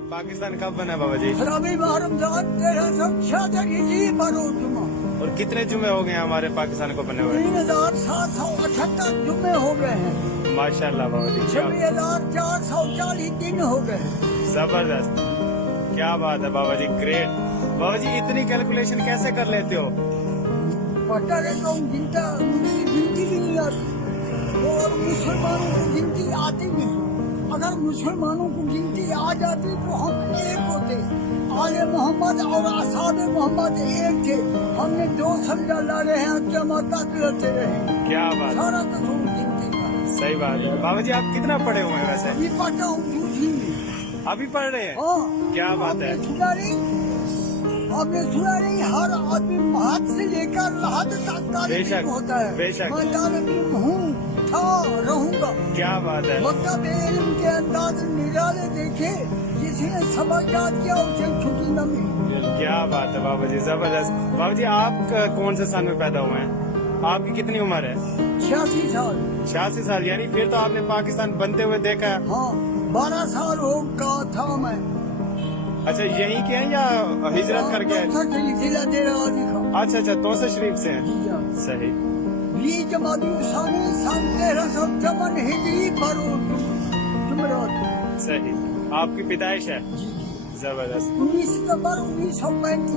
पाकिस्तान कब बना बाबा जी? रबी रमजान 1366 हिजरी बरोज जुमा। और कितने जुमे हो गए हैं हमारे पाकिस्तान को बने हुए? 3778 जुमे हो गए हैं। माशाल्लाह बाबा जी, 26,440 दिन हो गए हैं। जबरदस्त, क्या बात है बाबा जी, ग्रेट। बाबा जी इतनी कैलकुलेशन कैसे कर लेते हो? पता रहता हूँ, गिनता मुझे गिनती भी नहीं आती, और मुसलमानों को गिनती आती नहीं। अगर मुसलमानों को गिनती आ जाती तो हम एक होते। आले मोहम्मद और असहाबे मोहम्मद एक थे। हमने 2 समझा लड़े हैं, जमात लड़ते रहे। क्या बात है, सारा कसूर गिनती का। सही बात है। बाबा जी आप कितना पढ़े हुए हैं वैसे? अभी पढ़ता हूँ दूसरी में। अभी पढ़ रहे हैं? हाँ, क्या बात है। आपने सुना नहीं, हर आदमी महत से लेकर लहद तक बेशक, होता है। बेशक। मैं तालिब हूँ, था, रहूंगा। क्या बात है। मतलब इल्म के अंदाज निराले देखे, जिसने समझदार किया उसे छुट्टी न मिली। क्या बात है बाबा जी, जबरदस्त। बाबा जी आप कौन से साल में पैदा हुए हैं? आपकी कितनी उम्र है? 86 साल। 86 साल, यानी फिर तो आपने पाकिस्तान बनते हुए देखा है। हाँ, 12 साल हो का था मैं। अच्छा, यहीं के हैं या हिजरत करके आए? जिला डेरा गाजी खां। अच्छा, तौसा शरीफ से हैं। सही, 20 जमाती सानी सन 1354 हिजरी बरोज जुमरात। सही, आपकी पैदाइश है। जबरदस्त, 19 सितंबर 1935।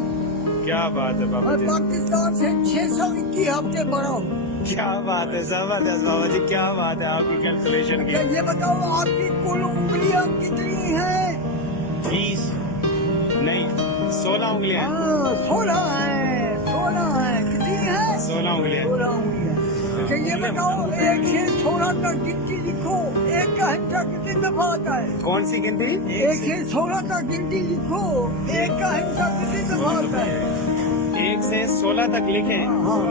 क्या बात है बाबा मैं जी, पाकिस्तान से 621 हफ्ते बड़ा हूँ। क्या बात है, जबरदस्त बाबा जी, क्या बात है आपकी कैलकुलेशन की। ये बताओ आपकी कुल उंगलियां कितनी हैं? 20 नहीं, 16 उंगलियां हैं। 16 है, 16 है। कितनी है? 16 उंगलियां। 16 उंगलियां। अच्छा ये बताओ, 1 से 16 तक गिनती लिखो, 1 का हिस्सा कितनी दफा आता है? कौन सी गिनती? 1 से 16 तक गिनती लिखो, 1 का हिस्सा कितनी दफा आता है? 1 से 16 तक लिखें? हाँ।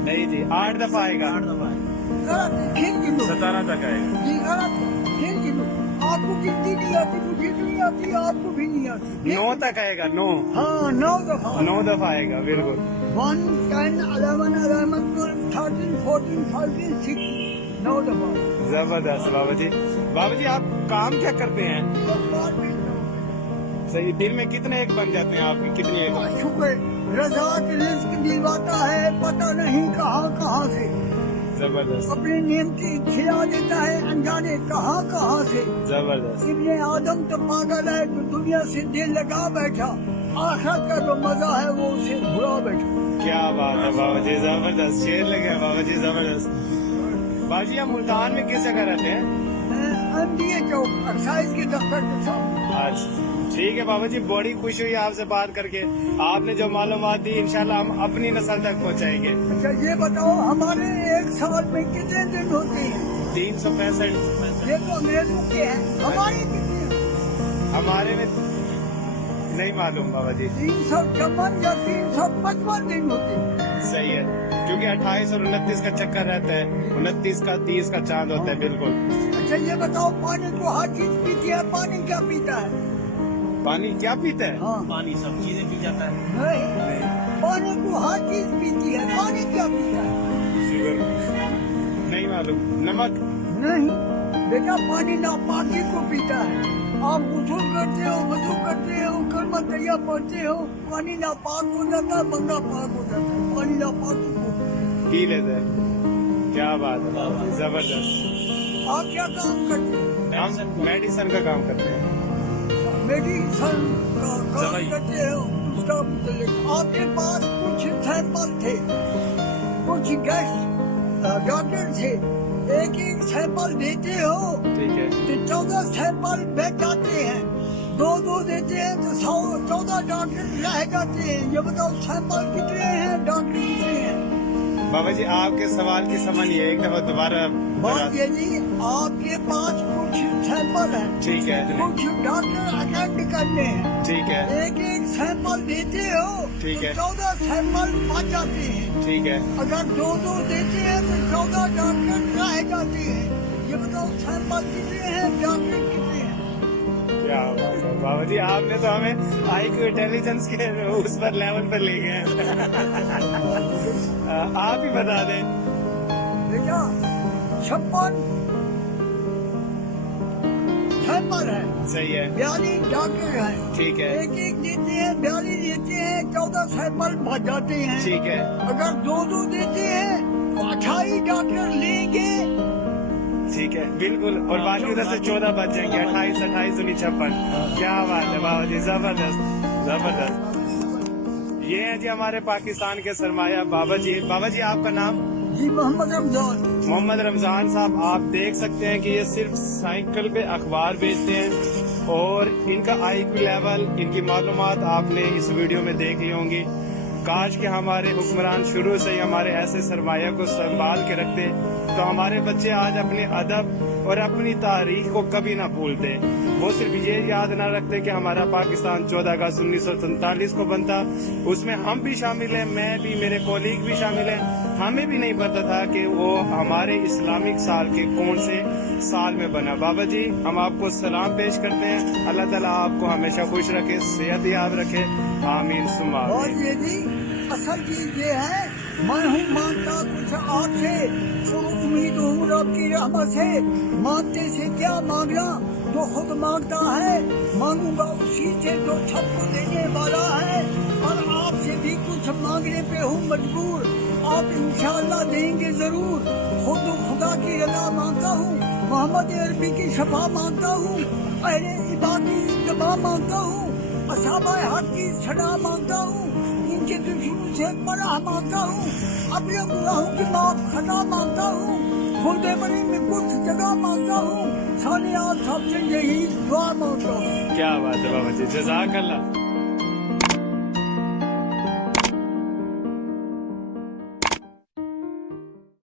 नहीं जी, 8 दफा आएगा। गलत, खेल गिनो। 17 तक आएगा। जी गलत, खेल गिनो। आपको गिनती नहीं आती, मुझे नहीं आती, आपको भी नहीं आती। 9 तक आएगा, 9। हाँ, 9 दफा। 9 दफा आएगा, बिल्कुल। 1, 10, 11, 11, 12, 13, 14, 15, 16, 9 दफा। जबरदस्त बाबा जी। बाबा जी आप काम क्या करते हैं? सही, दिन में कितने एक बन जाते हैं आपकी, कितनी एक? शुक्र, रज़ाक रिज़्क दिलवाता है, पता नहीं कहाँ कहाँ से। जबरदस्त, अपने नेम की खिला देता है, अनजाने कहाँ कहाँ से। जबरदस्त, इब्ने आदम तो पागल है, जो दुनिया से दिल लगा बैठा। आखिरत का जो मजा है वो उसे भुला बैठा। क्या बात है बाबा जी, जबरदस्त, शेर लगे बाबा जी, जबरदस्त। बाबा जी आप मुल्तान में किस जगह रहते हैं? MDA चौक, एक्साइज के दफ्तर के सामने। आज ठीक है बाबा जी, बड़ी खुशी हुई आपसे बात करके। आपने जो मालूमात दी इंशाल्लाह हम अपनी नस्ल तक पहुंचाएंगे। अच्छा ये बताओ, हमारे 1 साल में कितने दिन होते हैं? 365। ये तो अंग्रेजों के हैं, हमारे कितने हैं? हमारे में नहीं मालूम बाबा जी। 354 या 355 दिन होते हैं। सही है, क्योंकि 28 और 29 का चक्कर रहता है, 29 का 30 का चांद होता है, बिल्कुल। अच्छा ये बताओ, पानी को हर चीज पीती है, पानी क्या पीता है? पानी क्या पीता है? हाँ, पानी सब चीजें पी जाता है। नहीं, पानी को हर चीज पीती है, पानी क्या पीता है? शुगर नहीं मालूम। नमक? नहीं बेटा, पानी नापाकी को पीता है। आप गुस्ल करते हो, वजू करते हो, कलमा तैया पढ़ते हो, पानी नापाक हो जाता है, बंदा पाक हो जाता है। पानी नापाक को पी लेते हैं। क्या बात है बाबा जी, जबरदस्त। आप क्या काम करते हैं? हम मेडिसिन का काम करते हैं। मेडिसन का काम दवाई। करते हो, उसका मतलब आपके पास कुछ सैंपल थे, कुछ गेस्ट डॉक्टर थे, एक सैंपल देते हो ठीक है, तो 14 सैंपल बेच जाते हैं, 2 देते हैं तो 14 डॉक्टर रह जाते हैं। ये बताओ सैंपल कितने हैं, डॉक्टर कितने हैं? बाबा जी आपके सवाल की समझ नहीं है, एक दफा दोबारा बात ये जी, आपके पास कुछ सैंपल है, ठीक है, कुछ डॉक्टर अटेंड करने हैं, ठीक है, एक सैंपल देते हो ठीक है। तो 14 सैंपल बच जाते हैं। ठीक है। अगर 2 देते हैं तो 14 डॉक्टर रह जाते हैं। ये बताओ सैंपल कितने हैं, डॉक्टर कितने हैं? क्या बात है बाबा जी, आपने तो हमें IQ इंटेलिजेंस के उस पर लेवल पर ले गए। आप ही बता दें। बेटा 56 सैंपल है। صحیح ہے 42 ڈاکٹر ہیں ٹھیک ہے ایک ایک دیتے ہیں 42 دیتے ہیں 14 سیمپل بچ جاتے ہیں ٹھیک ہے اگر 2 دیتے ہیں تو 28 ڈاکٹر لیں گے ٹھیک ہے بالکل اور باقی ادھر سے 14 بچ جائیں گے 28 28 56 کیا بات ہے بابا جی زبردست زبردست یہ ہیں جی ہمارے پاکستان کے سرمایہ بابا جی آپ کا نام جی محمد رمضان محمد رمضان صاحب آپ دیکھ سکتے ہیں کہ یہ صرف سائیکل پہ اخبار بیچتے ہیں اور ان کا آئی کیو لیول ان کی معلومات آپ نے اس ویڈیو میں دیکھ لی ہوں گی کاش کہ ہمارے حکمران شروع سے ہی ہمارے ایسے سرمایہ کو سنبھال کے رکھتے تو ہمارے بچے آج اپنے ادب اور اپنی تاریخ کو کبھی نہ بھولتے وہ صرف یہ یاد نہ رکھتے کہ ہمارا پاکستان 14 اگست 1947 کو بنتا اس میں ہم بھی شامل ہیں میں بھی میرے کولیگ بھی شامل ہیں ہمیں بھی نہیں پتا تھا کہ وہ ہمارے اسلامک سال کے کون سے سال میں بنا بابا جی ہم آپ کو سلام پیش کرتے ہیں اللہ تعالیٰ آپ کو ہمیشہ خوش رکھے صحت یاب رکھے آمین ثم اور آمین یہ جی اصل چیز یہ ہے میں ہوں مانتا کچھ آپ سے اور امید ہوں رب کی رحمت سے مانگتے سے کیا مانگنا جو خود مانگتا ہے مانگوں گا اسی سے جو سب کو دینے والا ہے اور آپ سے بھی کچھ مانگنے پہ ہوں مجبور آپ انشاءاللہ دیں گے ضرور خود خدا کی رضا مانگتا ہوں محمد عربی کی شفا مانگتا ہوں اہل عبادی دبا مانگتا ہوں اصحابہ حق کی سدا مانگتا ہوں ان کے دشمن سے پناہ مانگتا ہوں اپنے گناہوں کی معاف خطا مانگتا ہوں خلدے بری میں کچھ جگہ مانگتا ہوں سانے آپ سب سے یہی دعا مانگتا ہوں کیا بات ہے بابا جی جزاک اللہ